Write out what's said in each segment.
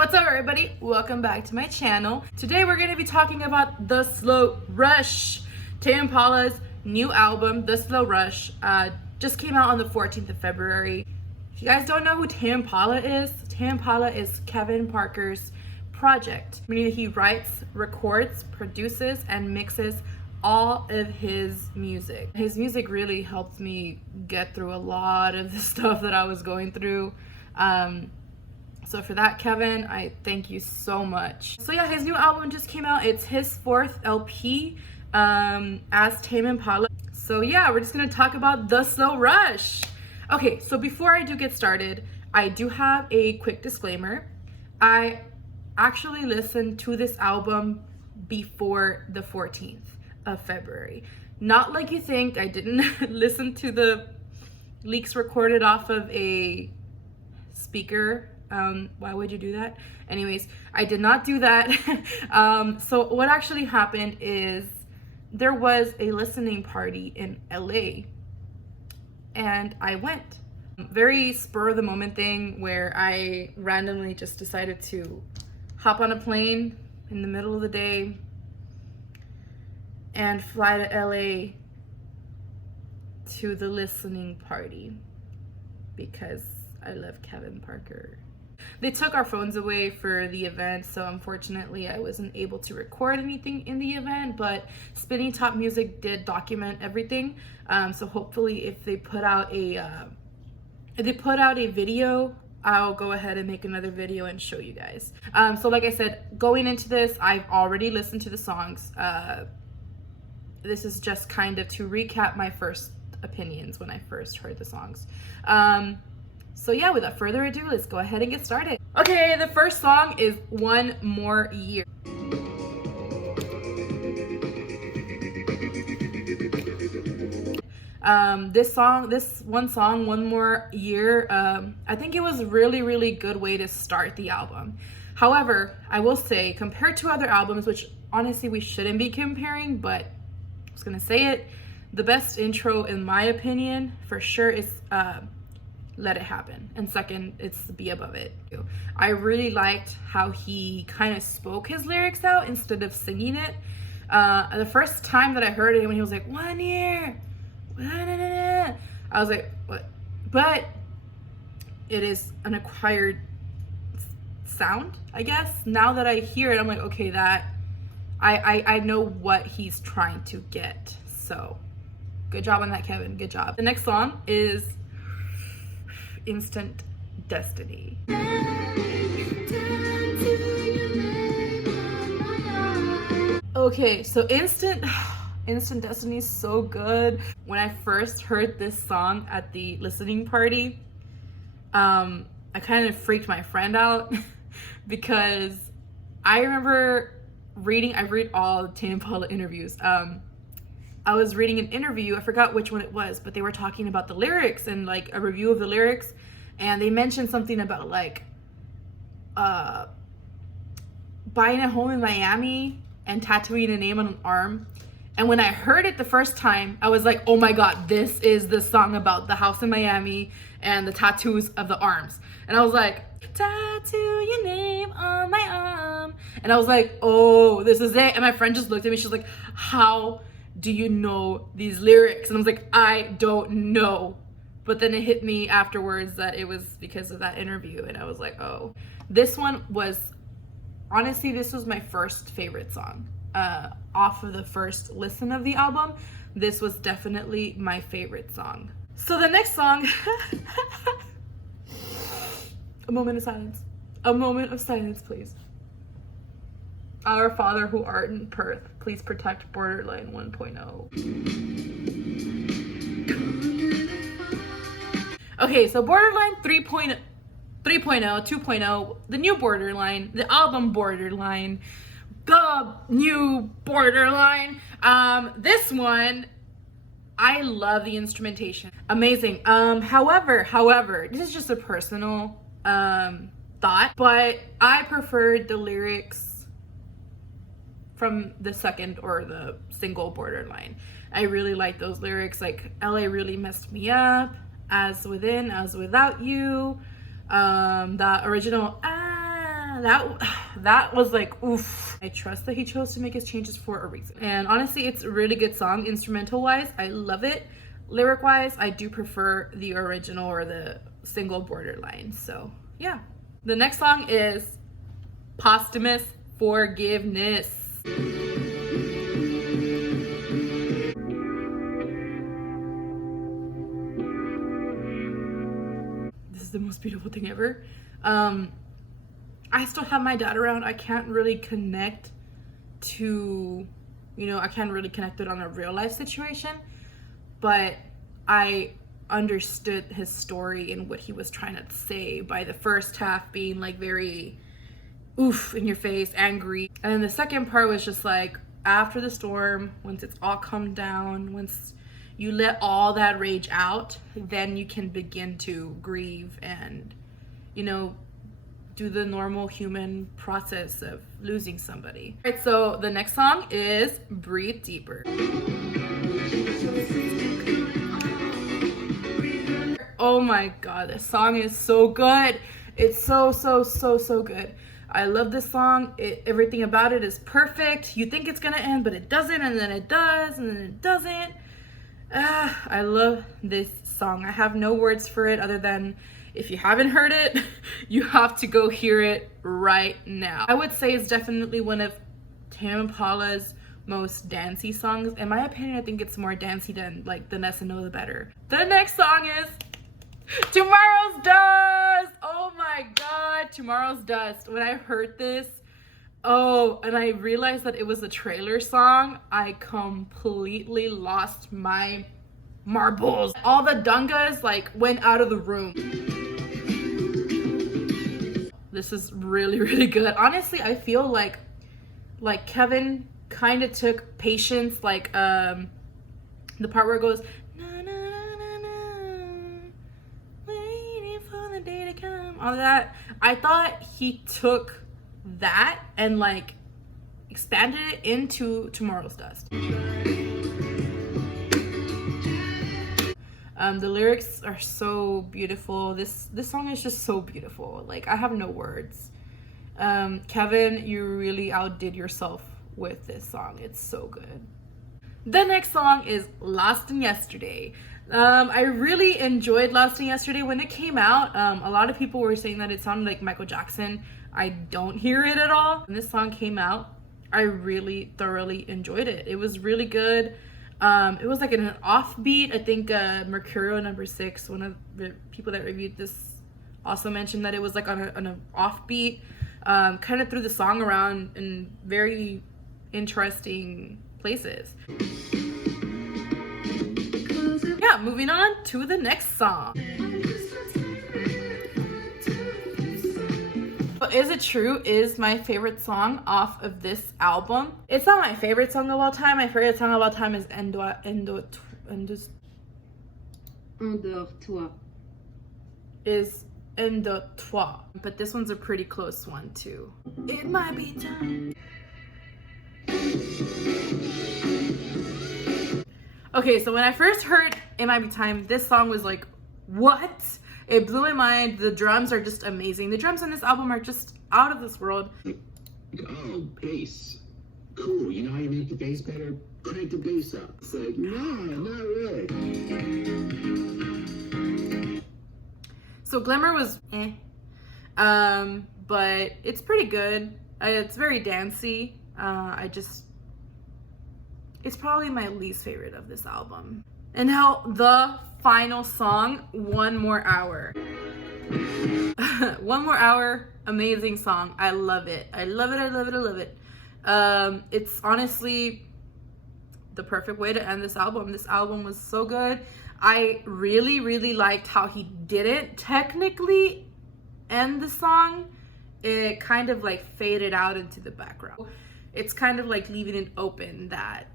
What's up, everybody? Welcome back to my channel. Today we're going to be talking about The Slow Rush. Tame Impala's new album, The Slow Rush, just came out on the 14th of February. If you guys don't know who Tame Impala is Kevin Parker's project, meaning that he writes, records, produces, and mixes all of his music. His music really helped me get through a lot of the stuff that I was going through. So for that, Kevin, I thank you so much. So yeah, his new album just came out. It's his 4th LP as Tame Impala. So yeah, we're just gonna talk about The Slow Rush. Okay, so before I do get started, I do have a quick disclaimer. I actually listened to this album before the 14th of February. Not like you think. I didn't listen to the leaks recorded off of a speaker. Why would you do that? Anyways, I did not do that. So what actually happened is there was a listening party in LA and I went. Very spur of the moment thing where I randomly just decided to hop on a plane in the middle of the day and fly to LA to the listening party because I love Kevin Parker. They took our phones away for the event, so unfortunately I wasn't able to record anything in the event, but Spinning Top Music did document everything. So hopefully if they put out a video, I'll go ahead and make another video and show you guys. So like I said, going into this, I've already listened to the songs. This is just kind of to recap my first opinions when I first heard the songs. So yeah, without further ado, let's go ahead and get started. Okay, the first song is One More Year. This one song, One More Year, I think it was a really good way to start the album. However, I will say, compared to other albums, which honestly we shouldn't be comparing, but I was gonna say it, the best intro in my opinion for sure is Let It Happen, and second it's Be Above It. I really liked how he kind of spoke his lyrics out instead of singing it. The first time that I heard it, when he was like 1 year, I was like, what? But it is an acquired sound, I guess. Now that I hear it, I'm like, okay, that I know what he's trying to get. So good job on that, Kevin. Good job. The next song is Instant Destiny. Okay, so Instant Destiny is so good. When I first heard this song at the listening party, I kind of freaked my friend out because I remember I read all Tame Impala interviews. I was reading an interview, I forgot which one it was, but they were talking about the lyrics and like a review of the lyrics, and they mentioned something about like buying a home in Miami and tattooing a name on an arm. And when I heard it the first time, I was like, oh my god, this is the song about the house in Miami and the tattoos of the arms. And I was like, tattoo your name on my arm. And I was like, oh, this is it. And my friend just looked at me, she's like, how do you know these lyrics? And I was like, I don't know. But then it hit me afterwards that it was because of that interview, and I was like, oh. This one was, honestly, this was my first favorite song. Off of the first listen of the album, this was definitely my favorite song. So the next song, a moment of silence. A moment of silence, please. Our Father who art in Perth, please protect Borderline 1.0. Okay, so Borderline 3.0, 2.0, the new Borderline, the album Borderline, the new Borderline. This one, I love the instrumentation. Amazing. However, this is just a personal thought, but I preferred the lyrics from the second or the single Borderline. I really like those lyrics, like LA really messed me up, as within, as without you, the original that was like, oof. I trust that he chose to make his changes for a reason. And honestly, it's a really good song. Instrumental wise, I love it. Lyric wise, I do prefer the original or the single Borderline. So yeah. The next song is Posthumous Forgiveness. This is the most beautiful thing ever. I still have my dad around. I can't really connect to, I can't really connect it on a real life situation, but I understood his story and what he was trying to say by the first half being like very oof in your face, angry. And then the second part was just like after the storm, once it's all calmed down, once you let all that rage out, then you can begin to grieve and, do the normal human process of losing somebody. All right, so the next song is Breathe Deeper. Oh my god, this song is so good. It's so good. I love this song. Everything about it is perfect. You think it's gonna end, but it doesn't, and then it does, and then it doesn't. I love this song. I have no words for it other than if you haven't heard it, you have to go hear it right now. I would say it's definitely one of Tame Impala's most dancey songs. In my opinion, I think it's more dancey than like the Less and Know the Better. The next song is Tomorrow's Dust. Oh my god, Tomorrow's Dust. When I heard this, and I realized that it was a trailer song, I completely lost my marbles. All the Dungas like went out of the room. This is really good. Honestly, I feel like Kevin kind of took Patience, like the part where it goes na, na, na, na, waiting for the day to come, all that. I thought he took that and like expanded it into Tomorrow's Dust. The lyrics are so beautiful. This song is just so beautiful. Like, I have no words. Kevin, you really outdid yourself with this song. It's so good. The next song is Lost in Yesterday. I really enjoyed Lost in Yesterday when it came out. A lot of people were saying that it sounded like Michael Jackson. I don't hear it at all. When this song came out, I really thoroughly enjoyed it. It was really good. It was like an offbeat. I think Mercurio #6, one of the people that reviewed this, also mentioned that it was like on an offbeat, kind of threw the song around in very interesting places. Yeah, moving on to the next song. Is It True is my favorite song off of this album. It's not my favorite song of all time. My favorite song of all time is Endors-toi. Is Endors-toi. But this one's a pretty close one too. It might be time. Okay, so when I first heard It Might Be Time, this song was like, what? It blew my mind. The drums are just amazing. The drums on this album are just out of this world. Oh, bass. Cool. You know how you make the bass better? Crank the bass up. It's like, no, not really. So Glamour was but it's pretty good. It's very dancey. It's probably my least favorite of this album. And now the final song, One More Hour. One More Hour, amazing song. I love it. I love it. It's honestly the perfect way to end this album. This album was so good. I really liked how he didn't technically end the song. It kind of like faded out into the background. It's kind of like leaving it open that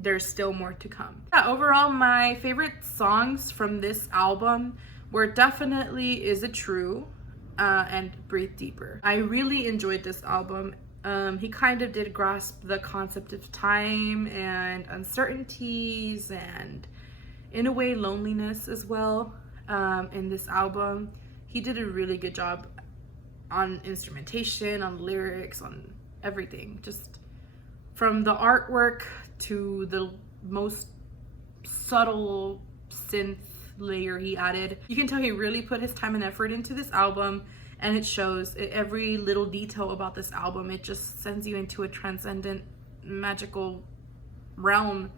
there's still more to come. Yeah, overall, my favorite songs from this album were definitely Is It True and Breathe Deeper. I really enjoyed this album. He kind of did grasp the concept of time and uncertainties and, in a way, loneliness as well in this album. He did a really good job on instrumentation, on lyrics, on everything. Just from the artwork to the most subtle synth layer he added. You can tell he really put his time and effort into this album, and it shows. Every little detail about this album, it just sends you into a transcendent, magical realm.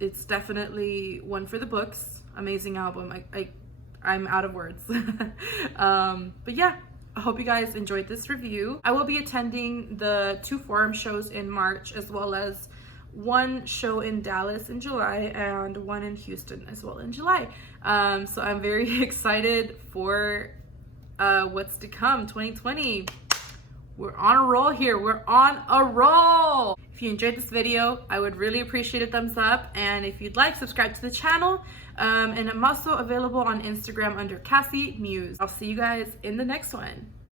It's definitely one for the books. Amazing album. I'm out of words. But yeah, I hope you guys enjoyed this review. I will be attending the 2 forum shows in March, as well as 1 show in Dallas in July and 1 in Houston as well in July. So I'm very excited for what's to come. 2020. We're on a roll here. We're on a roll. If you enjoyed this video, I would really appreciate a thumbs up. And if you'd like, subscribe to the channel. And I'm also available on Instagram under Cassie Muse. I'll see you guys in the next one.